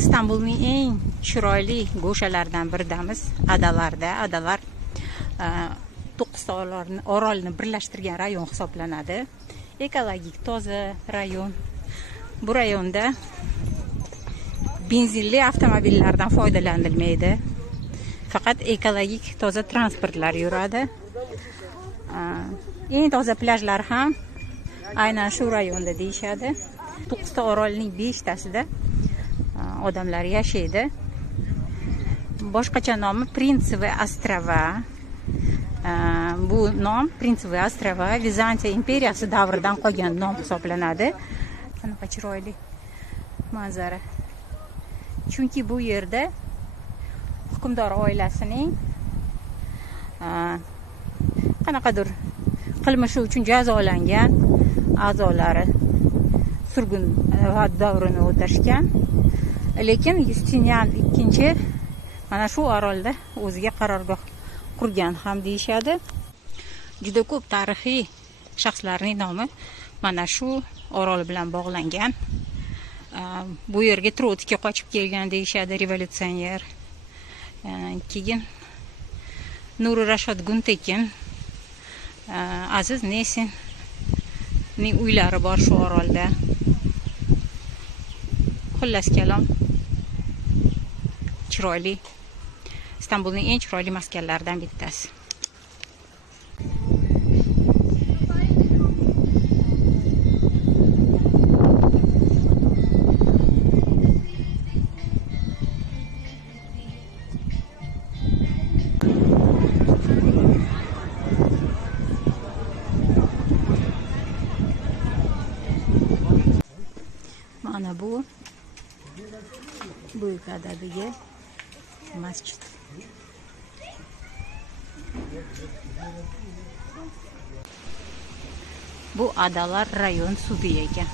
Istanbulning eng chiroyli go'shalaridan biridamiz. Adalarda. Adalar 9 ta orolni birlashtirgan rayon hisoblanadi. Ekologik toza rayon. Bu rayonda benzinli avtomobillardan foydalanilmaydi. Faqat ekologik toza transportlar yuradi. Eng toza plyajlar ham aynan shu rayonda deyishadi. 9 ta orolning 5 tasida odamlar yashaydi. Boshqacha nomi Printsevy ostrova. Bu nom Printsevy ostrova Vizantiya imperiyasi davridan qolgan nom hisoblanadi. Qanaqa chiroyli manzara. Chunki bu yerda hukmdor oilasining qanaqadir qilmishi uchun jazolangan a'zolari surgun davrini o'tashgan. Lekin Yustinian II mana shu orolda o'ziga qarorgoh qurgan ham deyishadi. Juda ko'p tarixiy shaxslarning nomi mana shu orol bilan bog'langan. Bu yerga Trotskiy qochib kelgan deyishadi, revolyutsioner. Keyin Nuri Rashod Guntekin, Aziz Nesinning uylari bor shu orolda. Xullas kalom, chiroyli. Istanbulning eng chiroyli maskanlaridan bittasi. Mana bu Buyukadadagi masjid. Bu Adalar rayon sudi ekan.